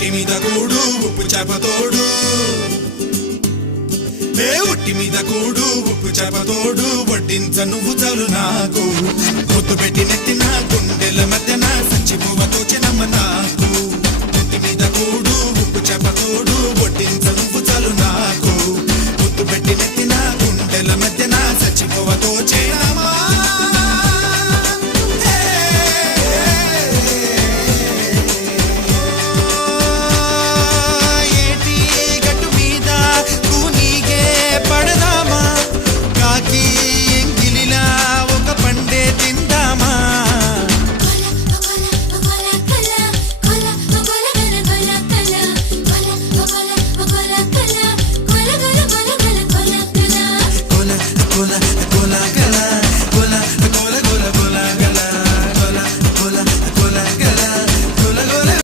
ఉట్టి మీద కూడు ఉప్పు చేప తోడు ఉట్టి మీద కూడు ఉప్పు చేప తోడు వడ్డించ నువ్వు చాలు నాకు ముద్దు పెట్టి నెత్తిన గుండెల మధ్యన సంచి పువ్వ తోచినమ్మ నాకు